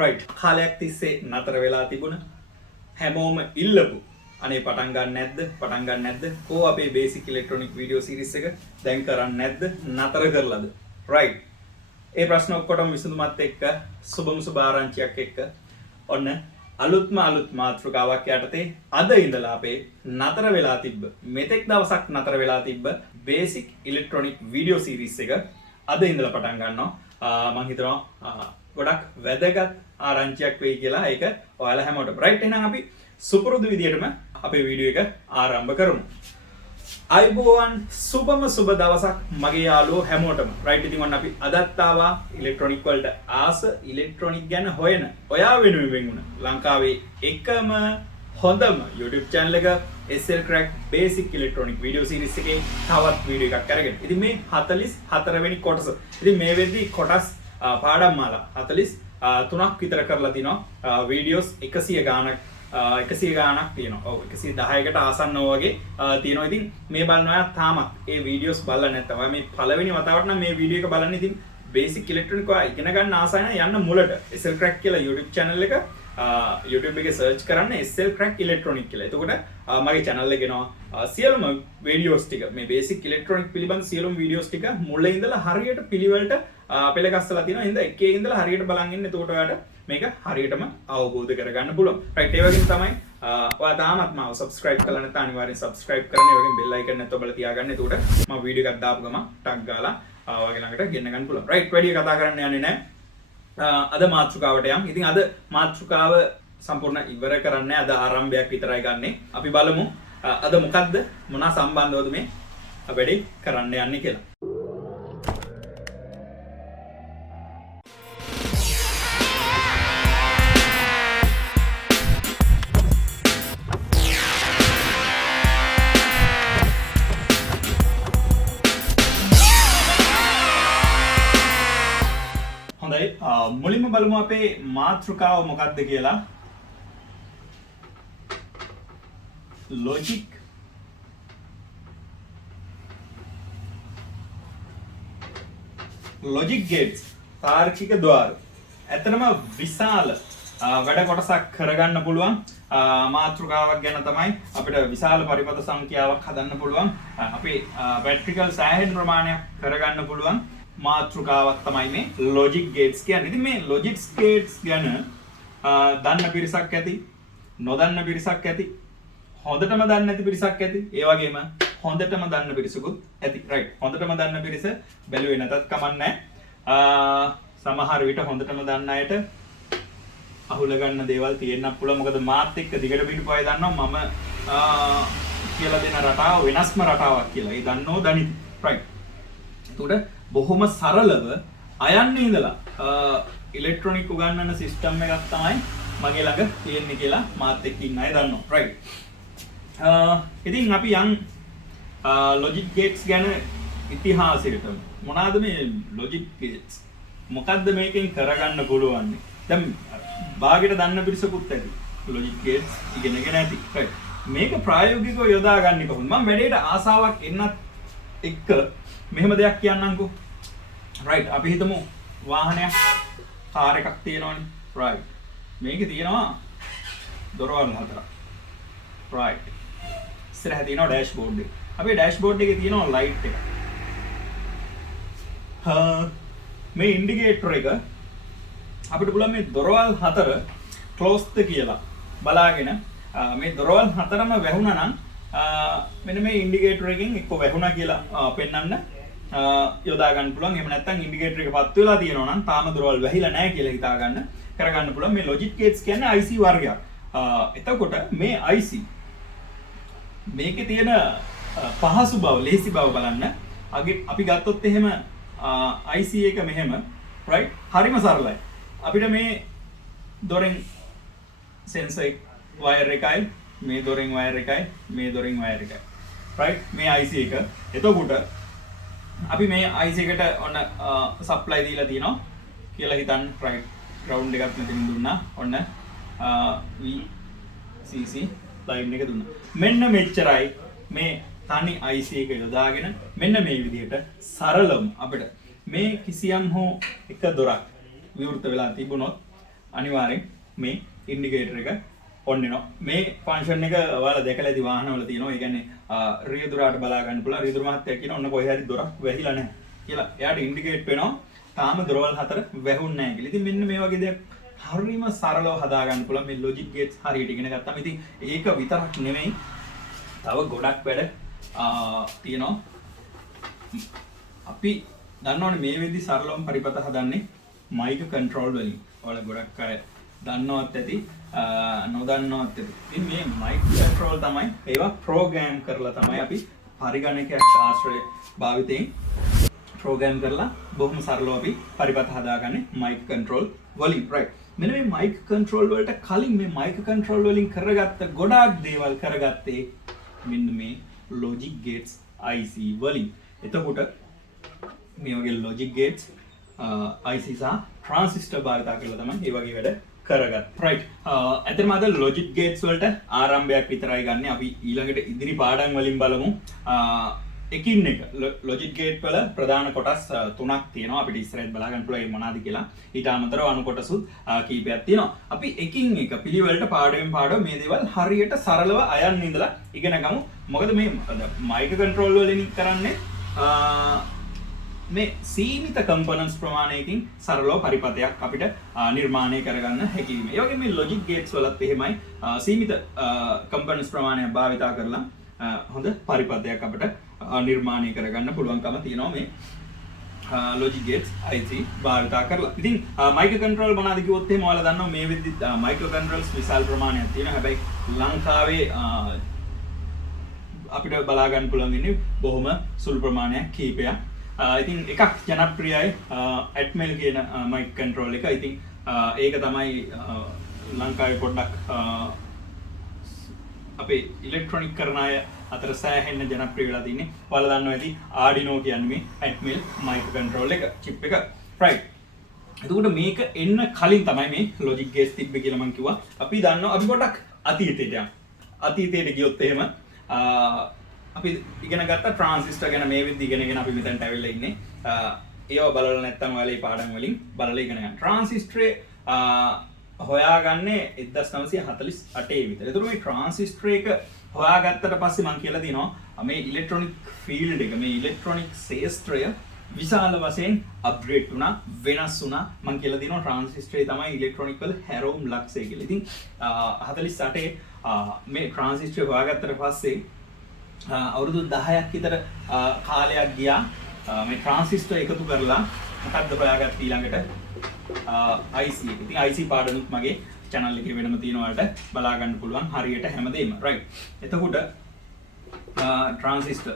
right කාලයක් තිස්සේ නතර වෙලා තිබුණ හැමෝම ඉල්ලපු අනේ පටන් ගන්න නැද්ද කෝ අපේ බේසික් ඉලෙක්ට්‍රොනික වීඩියෝ සීරීස් එක දැන් කරන්නේ නැද්ද නතර කරලාද right ඒ ප්‍රශ්න ඔක්කොටම විසඳුමත් එක්ක සුබ ආරංචියක් එක්ක ඔන්න අලුත් මාතෘකාවක් යටතේ අද ඉඳලා අපේ නතර වෙලා තිබ්බ මෙතෙක් දවසක් නතර වෙලා තිබ්බ බේසික් ඉලෙක්ට්‍රොනික වීඩියෝ සීරීස් එක අද ඉඳලා පටන් ගන්නවා මම හිතනවා ගොඩක් වැදගත් ආරංචියක් වෙයි කියලා ඒක ඔයාලා හැමෝටම රයිට් එහෙනම් අපි සුපුරුදු විදියටම අපේ වීඩියෝ එක ආරම්භ කරමු අයිබෝවන් සුබ දවසක් මගේ යාළුවෝ හැමෝටම රයිට් ඉතින් ඔන්න අපි අදත් ආවා ඉලෙක්ට්‍රොනික වලට ආස ඉලෙක්ට්‍රොනික ගැන හොයන ඔයා වෙනුවෙන් වුණ ලංකාවේ එකම හොඳම YouTube channel එක SL Crack Basic Electronic Video Series එකේ තවත් වීඩියෝ එකක් අරගෙන. ඉතින් මේ 44 වෙනි කොටස. ඉතින් මේ වෙද්දී කොටස් පාඩම් මාලා 43ක් විතර කරලා තිනවා වීඩියෝස් 100 ගාණක් තියෙනවා. ඔව් 110කට ආසන්නව වගේ තියෙනවා. ඉතින් මේ බලන අය තාමත් ඒ වීඩියෝස් බලලා නැත්නම් ඔයා මේ පළවෙනි වතාවට නම් මේ වීඩියෝ එක බලන්නේ ඉතින් බේසික් ඉලෙක්ට්‍රොනික ඔයා ඉගෙන ගන්න ආසයි නම් යන්න මුලට SL Crack කියලා YouTube channel එක YouTube එකේ search කරන්න SL Crack Electronic කියලා. එතකොට මගේ channel එකේ එනවා සියලුම වීඩියෝස් ටික මේ බේසික් ඉලෙක්ට්‍රොනික පිළිබඳ සියලුම වීඩියෝස් ටික මුල ඉඳලා හරියට පිළිවෙලට පෙළ ගස්සලා තියෙනවා. ඉතින් එකේ ඉඳලා හරියට බලන් ඉන්න. එතකොට ඔයාලට මේක හරියටම අවබෝධ කරගන්න පුළුවන්. right ඒ වගේම තමයි ඔයා තාමත් මාව subscribe කරලා නැත්නම් අනිවාර්යෙන් subscribe කරන්න. ඒ වගේම bell icon එකත් ඔබලා තියාගන්න. එතකොට මම වීඩියෝ එකක් දාපු ගමන් ටක් ගාලා ඔයාගේ ළඟට ගෙන්න ගන්න පුළුවන්. right වැඩි කතා කරන්න යන්නේ නැහැ. අද මාතෘකාවට යම්. ඉතින් අද මාතෘකාව සම්පූර්ණ ඉවර කරන්නේ අද ආරම්භයක් විතරයි ගන්නෙ. අපි බලමු අද මොකද්ද මොනවා සම්බන්ධවද මේ වැඩි කරන්න යන්නේ කියලා. මුලින්ම බලමු අපේ මාතෘකාව මොකක්ද කියලා. logic gates තාර්කික ద్వාර. ඇත්තටම විශාල වැඩ කොටසක් කරගන්න පුළුවන් මාතෘකාවක් ගැන තමයි අපිට විශාල පරිපථ සංඛ්‍යාවක් හදන්න පුළුවන්. අපේ පැට්‍රිකල් සෑහෙන ප්‍රමාණයක් කරගන්න පුළුවන් මාතෘකාවක් තමයි මේ logic gates කියන්නේ. ඉතින් මේ logic gates ගැන දන්න පිරිසක් ඇති, නොදන්න පිරිසක් ඇති, හොඳටම දන්නේ නැති පිරිසක් ඇති, ඒ වගේම හොඳටම දන්න පිරිසකුත් ඇති. right හොඳටම දන්න පිරිස බැලුවේ නැතත් කමක් නැහැ. සමහර විට හොඳටම දන්න අයට අහුල ගන්න දේවල් තියෙන්නත් පුළුවන්. මොකද මාත් එක්ක දිගට පිටු පය දන්නවා මම කියලා දෙන රටාව වෙනස්ම රටාවක් කියලා. ඒ දන්නෝ දනිති. right එතකොට බොහොම සරලව අයන්නේ ඉඳලා ඉලෙක්ට්‍රොනික උගන්වන සිස්ටම් එකක් තමයි මගේ ළඟ තියෙන්නේ කියලා මාත් එක්ක ඉන්න අය දන්නවා. right ඉතින් අපි යන් logic gates ගැන ඉතිහාසයට මොනවාද මේ logic gates මොකද්ද මේකෙන් කරගන්න පුළුවන්? දැන් බාගෙට දන්න පිරිසකුත් ඇති logic gates ඉගෙනගෙන ඇති. right මේක ප්‍රායෝගිකව යොදාගන්නේ කොහොමද? මම වැඩේට ආසාවක් එන්නත් එක්ක මෙහෙම දෙයක් කියන්නම්කෝ. right අපි හිතමු වාහනයක් කාර් එකක් තියෙනවනේ. right මේකේ තියෙනවා දොරවල් හතරක්. right ඉස්සරහ තියෙනවා ඩෑෂ්බෝඩ් එක. අපේ ඩෑෂ්බෝඩ් එකේ තියෙනවා ලයිට් එක. මේ ඉන්ඩිකේටර් එක අපිට පුළුවන් මේ දොරවල් හතර ක්ලෝස්ද කියලා බලාගෙන මේ දොරවල් හතරම වැහුණා නම් මෙන්න මේ ඉන්ඩිකේටර් එකෙන් එක්ක වැහුණා කියලා පෙන්වන්න යොදා ගන්න පුළුවන්. එහෙම නැත්නම් ඉන්ඩිකේටර් එක පත් වෙලා තියෙනවා නම් තාම දොරවල් වැහිලා නැහැ කියලා හිතා ගන්න කරගන්න පුළුවන්. මේ logic gates කියන්නේ IC වර්ගයක්. එතකොට මේ IC මේකේ තියෙන පහසු බව, ලේසි බව බලන්න. අපි ගත්තොත් එහෙම IC එක මෙහෙම right හරිම සරලයි. අපිට මේ දොරෙන් sensor wire එකයි මේ දොරෙන් wire එකයි මේ දොරෙන් wire එකයි right මේ IC එක. එතකොට අපි මේ IC එකට ඔන්න supply දීලා තියෙනවා කියලා හිතන්න. right ground එකක් මෙතනින් දුන්නා. ඔන්න VCC line එක දුන්නා. මෙන්න මෙච්චරයි මේ තනි IC එක යොදාගෙන මෙන්න මේ විදිහට සරලවම අපිට මේ කිසියම් හෝ එක දොරක් විවෘත වෙලා තිබුණොත් අනිවාර්යෙන් මේ ඉන්ඩිකේටර් එක ඔන් වෙනවා. මේ ෆන්ක්ෂන් එක ඔයාලා දැකලා ඇති වාහනවල තියෙනවා. ඒ කියන්නේ රියදුරාට බලා ගන්න පුළුවන්. රියදුර මහත්තයා කියන ඔන්න කොහේ හරි දොරක් වැහිලා නැහැ කියලා. එයාට ඉන්ඩිකේට් වෙනවා තාම දොරවල් 4 වැහුන්නේ නැහැ කියලා. ඉතින් මෙන්න මේ වගේ දෙයක් හරිම සරලව හදා ගන්න පුළුවන් මේ ලොජික් ගේට්ස් හරියට ඉගෙන ගත්තාම. ඉතින් ඒක විතරක් නෙමෙයි තව ගොඩක් වැඩ තියෙනවා. අපි දන්නවනේ මේ වෙද්දි සරලවම පරිපත හදන්නේ මයික් කන්ට්‍රෝල් වලින්. ඔයාලා ගොඩක් අය දන්නවත් ඇති නොදන්නවත් ඇති. ඉතින් මේ මයික් කන්ට්‍රෝල් තමයි ඒවා ප්‍රෝග්‍රෑම් කරලා තමයි අපි පරිගණකයක් ශාස්ත්‍රයේ භාවිතයෙන් ප්‍රෝග්‍රෑම් කරලා බොහොම සරලව අපි පරිපත හදාගන්නේ මයික් කන්ට්‍රෝල් වලින්. රයිට්. මෙන්න මේ මයික් කන්ට්‍රෝල් වලට කලින් මේ මයික් කන්ට්‍රෝල් වලින් කරගත්ත ගොඩාක් දේවල් කරගත්තේ මෙන්න මේ ලොජික් ගේට්ස් IC වලින්. එතකොට මේ වගේ ලොජික් ගේට්ස් IC සහ ට්‍රාන්සිස්ටර් භාවිත කරලා තමයි මේ වගේ වැඩ කරගත්තේ. රයිට්. ඇත්තටම අද ලොජික් ගේට්ස් වලට ආරම්භයක් විතරයි ගන්න. අපි ඊළඟට ඉදිරි පාඩම් වලින් බලමු. එකින් එක ලොජික් ගේට් වල ප්‍රධාන කොටස් තුනක් තියෙනවා. අපිට ඉස්සරහට බලා ගන්න පුළුවන් ඒ මොනවාද කියලා. ඊට අමතරව අනු කොටසුත් කීපයක් තියෙනවා. අපි එකින් එක පිළිවෙලට පාඩමෙන් පාඩම මේ දේවල් හරියට සරලව අයන් ඉඳලා ඉගෙන ගමු. මොකද මේ මයික් කන්ට්‍රෝල් වලින් කරන්නේ මේ සීමිත කම්පොනන්ට්ස් ප්‍රමාණයකින් සරලව පරිපතයක් අපිට නිර්මාණය කරගන්න හැකි වීම. ඒ වගේම මේ ලොජික් ගේට්ස් වලත් එහෙමයි සීමිත කම්පොනන්ට්ස් ප්‍රමාණයක් භාවිත කරලා හොඳ පරිපතයක් අපිට නිර්මාණය කරගන්න පුළුවන්කම තියෙනවා මේ ලොජික් ගේට්ස් IC භාවිත කරලා. ඉතින් මයික්‍රෝ කන්ට්‍රෝල් මොනවාද කිව්වොත් එහෙම ඔයාලා දන්නවා මේ වෙද්දි මයික්‍රෝ කන්ට්‍රෝල්ස් විශාල ප්‍රමාණයක් තියෙනවා. හැබැයි ලංකාවේ අපිට බලා ගන්න පුළුවන් ඉන්නේ බොහොම සුළු ප්‍රමාණයක් කීපයක්. ඉතින් එකක් ජනප්‍රියයි ඇට්මෙල් කියන මයික් කන්ට්‍රෝල් එක. ඉතින් ඒක තමයි ලංකාවේ පොඩ්ඩක් අපේ ඉලෙක්ට්‍රොනික කරන අය අතර සෑහෙන්න ජනප්‍රිය වෙලා තින්නේ. ඔයාලා දන්නවා ඇති ආඩිනෝ කියන්නේ මේ ඇට්මෙල් මයික් කන්ට්‍රෝල් එක චිප් එක. රයිට්. එතකොට මේක එන්න කලින් තමයි මේ ලොජික් ගේට්ස් තිබ්බේ කියලා මම කිව්වා. අපි දන්නවා අපි පොඩ්ඩක් අතීතයට යමු. අතීතයට ගියොත් එහෙම අපි ඉගෙන ගත්ත ට්‍රාන්සිස්ටර් ගැන මේ විදිහට ඉගෙනගෙන අපි මෙතනට ඇවිල්ලා ඉන්නේ. ඒව බලලා නැත්නම් ඔයාලා මේ පාඩම් වලින් බලලා ඉගෙන ගන්න. ට්‍රාන්සිස්ටරේ හොයාගන්නේ 1948 විතර. ඒතර මේ ට්‍රාන්සිස්ටර් එක හොයාගත්තට පස්සේ මම කියලා දිනවා මේ ඉලෙක්ට්‍රොනික ෆීල්ඩ් එක මේ ඉලෙක්ට්‍රොනික ශාස්ත්‍රය විශාල වශයෙන් අප්ග්‍රේඩ් වුණා, වෙනස් වුණා. මම කියලා දිනවා ට්‍රාන්සිස්ටරේ තමයි ඉලෙක්ට්‍රොනික වල හැරවුම් ලක්ෂය කියලා. ඉතින් 48 මේ ට්‍රාන්සිස්ටර් හොයාගත්තට පස්සේ අවුරුදු 10ක් විතර කාලයක් ගියා මේ ට්‍රාන්සිස්ටර් එකතු කරලා මොකක්ද හොයාගත්ත ඊළඟට IC එක. ඉතින් IC පාඩමුත් මගේ channel එකේ වෙනම තියෙනවා වලට බලා ගන්න පුළුවන් හරියට හැමදේම. right. එතකොට ට්‍රාන්සිස්ටර්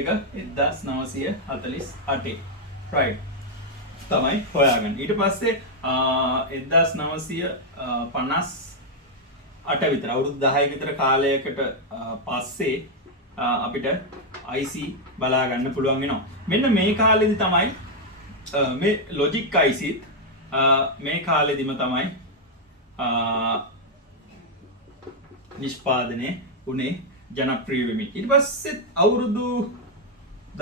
එක 1948 right තමයි හොයාගන්න. ඊට පස්සේ 1958 විතර අවුරුදු 10 විතර කාලයකට පස්සේ අපිට IC බලා ගන්න පුළුවන් වෙනවා. මෙන්න මේ කාලෙදි තමයි මේ ලොජික් ICත් මේ කාලෙදිම තමයි නිෂ්පාදනය වුණේ ජනප්‍රිය වෙමින්. ඊට පස්සේ අවුරුදු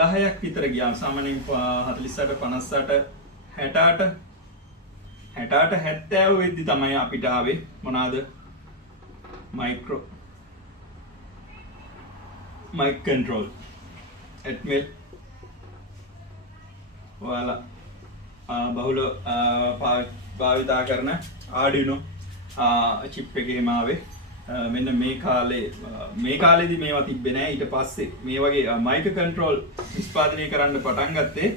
10ක් විතර ගියා. සාමාන්‍යයෙන් 48 58 68 70 වෙද්දි තමයි අපිට ආවේ මොනවාද මයික් කන්ට්‍රෝල් ඇට්මෙල් ඔයාලා බහුල භාවිතා කරන ආඩිනෝ චිප් එකේම ආවේ. මෙන්න මේ කාලේදී මේවා තිබ්බේ නැහැ. ඊට පස්සේ මේ වගේ මයික් කන්ට්‍රෝල් නිෂ්පාදනය කරන්න පටන් ගත්තේ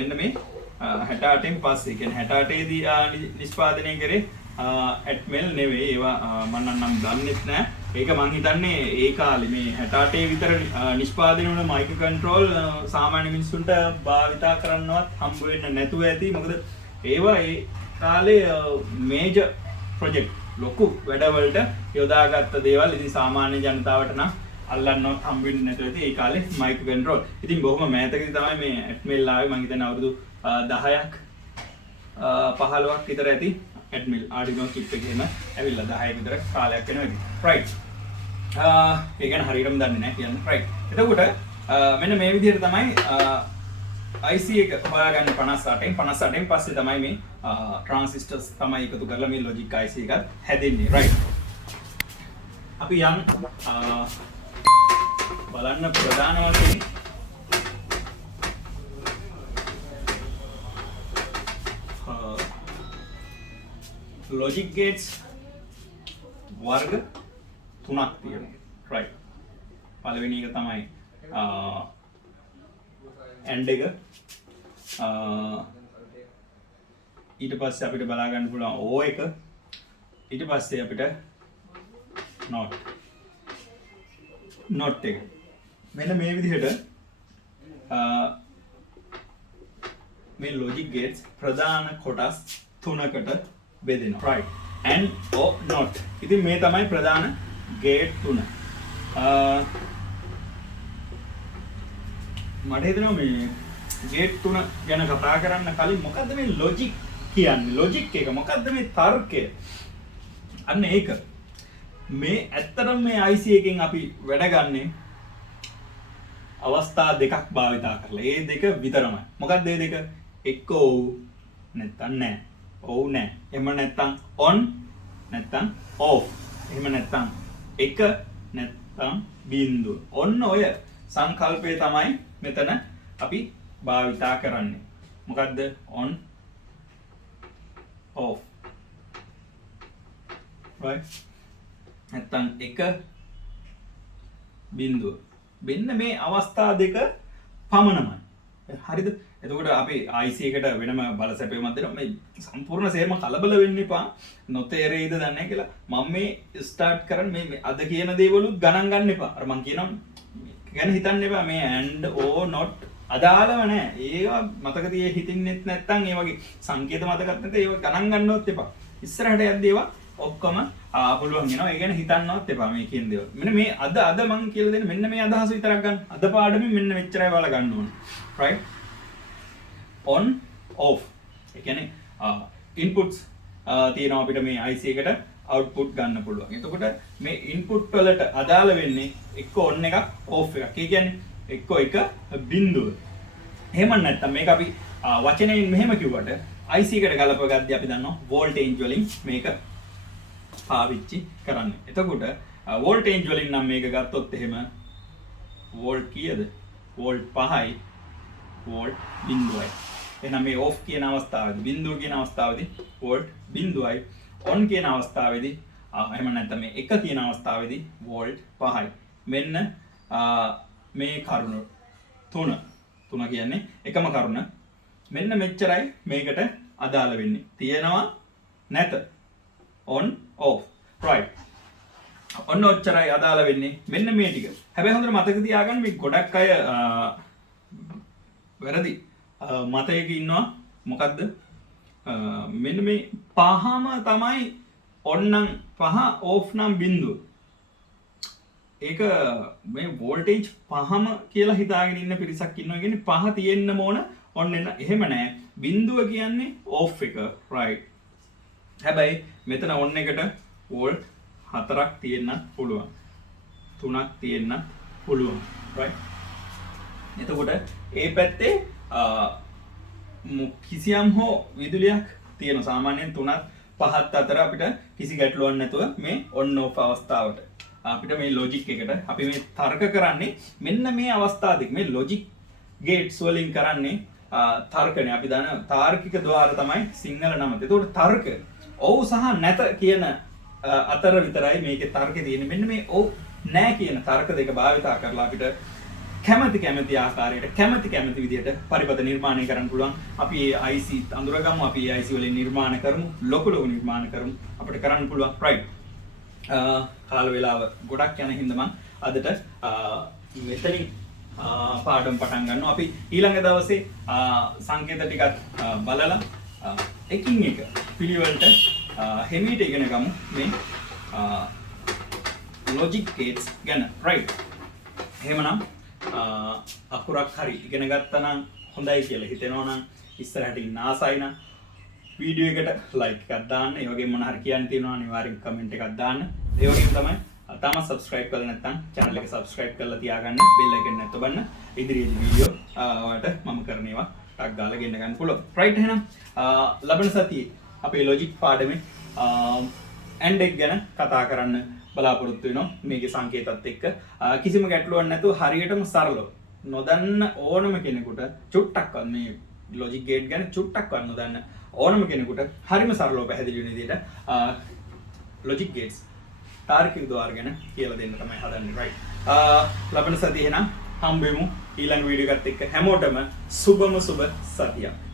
මෙන්න මේ 68න් පස්සේ. කියන්නේ 68 දී නිෂ්පාදනය කරේ ඇට්මෙල් නෙවෙයි. ඒවා මම නම් දන්නෙත් නැහැ. ඒක මං හිතන්නේ ඒ කාලේ මේ 68 විතර නිෂ්පාදනය වුණ මයික් කන්ට්‍රෝල් සාමාන්‍ය මිනිස්සුන්ට භාවිතා කරන්නවත් හම්බ වෙන්නේ නැතුව ඇති. මොකද ඒවා ඒ කාලේ මේජර් ප්‍රොජෙක්ට් ලොකු වැඩවලට යොදාගත්ත දේවල්. ඉතින් සාමාන්‍ය ජනතාවට නම් අල්ලන්නවත් හම්බ වෙන්නේ නැතුව ඇති ඒ කාලේ මයික් කන්ට්‍රෝල්. ඉතින් බොහොම මෑතකදී තමයි මේ ඇට්මෙල් ආවේ. මං හිතන්නේ අවුරුදු 10ක් 15ක් විතර ඇති. ඇට්මෙල් ආඩිනෝ චිප් එකේම ඇවිල්ලා 10 විතර කාලයක් වෙනවා ඉතින්. right. ඒ ගැන හරියටම දන්නේ නැහැ කියන්නේ. right. එතකොට මෙන්න මේ විදිහට තමයි IC එක හොයාගන්න 58න් පස්සේ තමයි මේ transistors තමයි එකතු කරලා මේ logic IC එකත් හැදෙන්නේ right. අපි යම් බලන්න ප්‍රධාන වශයෙන් logic gates වර්ග 3ක් තියෙනවා right. පළවෙනි එක තමයි AND එක ඊට පස්සේ අපිට බලා ගන්න පුළුවන් O එක ඊට පස්සේ අපිට not එක මෙන්න මේ විදිහට මේ logic gates ප්‍රධාන කොටස් 3කට බෙදෙනවා right and or not. ඉතින් මේ තමයි ප්‍රධාන gate 3. මට හිතෙනවා මේ gate 3 ගැන කතා කරන්න කලින් මොකද්ද මේ logic කියන්නේ? logic එක මොකද්ද මේ තර්කය? අන්න ඒක. මේ ඇත්තටම මේ IC එකෙන් අපි වැඩ ගන්නේ අවස්ථා දෙකක් භාවිතා කරලා. ඒ දෙක විතරමයි. මොකක්ද මේ දෙක? එක්ක ඔව් නැත්නම් නැහැ. ඔව් නැහැ. එහෙම නැත්නම් on නැත්නම් off. එහෙම නැත්නම් එක නැත්නම් බිඳුව. ඔන්න ඔය සංකල්පය තමයි මෙතන අපි භාවිතා කරන්නේ. මොකද්ද? on off. right? නැත්නම් එක බිඳුව. මෙන්න මේ අවස්ථා දෙක පමණමයි. හරිද? එතකොට අපි IC එකට වෙනම බල සැපයුමක් දෙනවා. මේ සම්පූර්ණ සේරම කලබල වෙන්න එපා. නොතේරෙයිද දන්නේ නැහැ කියලා. මම මේ ස්ටාර්ට් කරන්නේ මේ අද කියන දේවලුත් ගණන් ගන්න එපා. අර මම කියනවා ගැන හිතන්න එපා. මේ and or not අදාළව නැහැ. ඒවා මතක තියේ හිතින්නෙත් නැත්නම් ඒ වගේ සංකේත මතකත් නැත්නම් ඒවා ගණන් ගන්නවත් එපා. ඉස්සරහට යද්දී ඒවා ඔක්කොම පුළුවන් වෙනවා. ඒ ගැන හිතන්නවත් එපා මේ කියන දේවල්. මෙන්න මේ අද මම කියලා දෙන්න මෙන්න මේ අදහස විතරක් ගන්න. අද පාඩමෙන් මෙන්න මෙච්චරයි ඔයාලා ගන්න ඕනේ. right? on off. ඒ කියන්නේ inputs තියෙනවා අපිට මේ IC එකට output ගන්න පුළුවන්. එතකොට මේ input වලට අදාළ වෙන්නේ එක්ක on එකක් off එකක්. ඒ කියන්නේ එක්ක එක බිඳුව. එහෙම නැත්නම් මේක අපි වචනයෙන් මෙහෙම කිව්වට IC එකට ගලපගද්දී අපි දන්නවා voltage වලින් මේක පාවිච්චි කරන්න. එතකොට voltage වලින් නම් මේක ගත්තොත් එහෙම volt කීයද? volt 5යි volt 0යි. එහෙනම් මේ off කියන අවස්ථාවේදී බිඳුව කියන අවස්ථාවේදී volt 0යි on කියන අවස්ථාවේදී එහෙම නැත්නම් මේ එක කියන අවස්ථාවේදී volt 5යි. මෙන්න මේ කරුණ තුන කියන්නේ එකම කරුණ. මෙන්න මෙච්චරයි මේකට අදාළ වෙන්නේ. තියෙනවා නැත. on off right. ඔන්න ඔච්චරයි අදාළ වෙන්නේ. මෙන්න මේ ටික. හැබැයි හොඳට මතක තියාගන්න මේ ගොඩක් අය වැරදි මතයක ඉන්නවා. මොකද්ද? මෙන්න මේ පහම තමයි on නම් 5 off නම් බිඳුව. ඒක මේ voltage පහම කියලා හිතාගෙන ඉන්න පිරිසක් ඉන්නවා. කියන්නේ පහ තියෙන්න ඕන on එන්න. එහෙම නෑ. බිඳුව කියන්නේ off එක right. හැබැයි මෙතන on එකට volt 4ක් තියෙන්න පුළුවන්. 3ක් තියෙන්න පුළුවන්. right. එතකොට ඒ පැත්තේ කිසියම් හෝ විදුලියක් තියෙනවා. සාමාන්‍යයෙන් 3ත් 5ත් අතර අපිට කිසි ගැටලුවක් නැතුව මේ on off අවස්ථාවට අපිට මේ logic එකට අපි මේ තර්ක කරන්නේ මෙන්න මේ අවස්ථා දෙක. මේ logic gates වලින් කරන්නේ තර්කනේ. අපි දන්න තාර්කික ద్వාර තමයි සිංහල නම. එතකොට තර්ක ඔව් සහ නැත කියන අතර විතරයි මේකේ තර්කේ තියෙන්නේ. මෙන්න මේ ඔව් නැහැ කියන තර්ක දෙක භාවිතා කරලා අපිට කැමති ආකාරයට කැමති විදිහට පරිපථ නිර්මාණය කරන්න පුළුවන්. අපි මේ IC අඳුරගමු. අපි මේ IC වලින් නිර්මාණ කරමු. ලොකු නිර්මාණ කරමු. අපිට කරන්න පුළුවන්. right. කාල වේලාව ගොඩක් යන හින්දා මම අදට මෙතනින් පාඩම් පටන් ගන්නවා. අපි ඊළඟ දවසේ සංකේත ටිකක් බලලා එකින් එක පිළිවෙලට හිමීට ඉගෙන ගමු මේ logic gates ගැන. right. එහෙමනම් අකුරක් හරි ඉගෙන ගත්තා නම් හොඳයි කියලා හිතෙනවා නම් ඉස්සරහට ඉන්න ආසයි නම් වීඩියෝ එකට ලයික් එකක් දාන්න. ඒ වගේම මොන හරි කියන්න තියෙනවා අනිවාර්යෙන් කමෙන්ට් එකක් දාන්න. ඒ වගේම තමයි තාම subscribe කරලා නැත්නම් channel එක subscribe කරලා තියාගන්න, bell icon එක ඔබන්න. ඉදිරියේදී වීඩියෝ වට මම කරන ඒවා ටක් ගාලා ගෙන්න ගන්න පුළුවන්. right එහෙනම් ලබන සතියේ අපේ logic පාඩමේ and එක ගැන කතා කරන්න බලාපොරොත්තු වෙනවා. මේකේ සංකේතات එක්ක කිසිම ගැටලුවක් නැතුව හරියටම සරලව නොදන්න ඕනම කෙනෙකුට චුට්ටක්වත් මේ logic gate ගැන චුට්ටක්වත් නොදන්න ඕනම කෙනෙකුට හරිම සරලව පැහැදිලි වෙන විදිහට logic gates තාර්කික ද්වාර ගැන කියලා දෙන්න තමයි හදන්නේ. right ලබන සතියේ එහෙනම් හම්බෙමු ඊළඟ වීඩියෝ එකත් එක්ක. හැමෝටම සුබම සුබ සතියක්.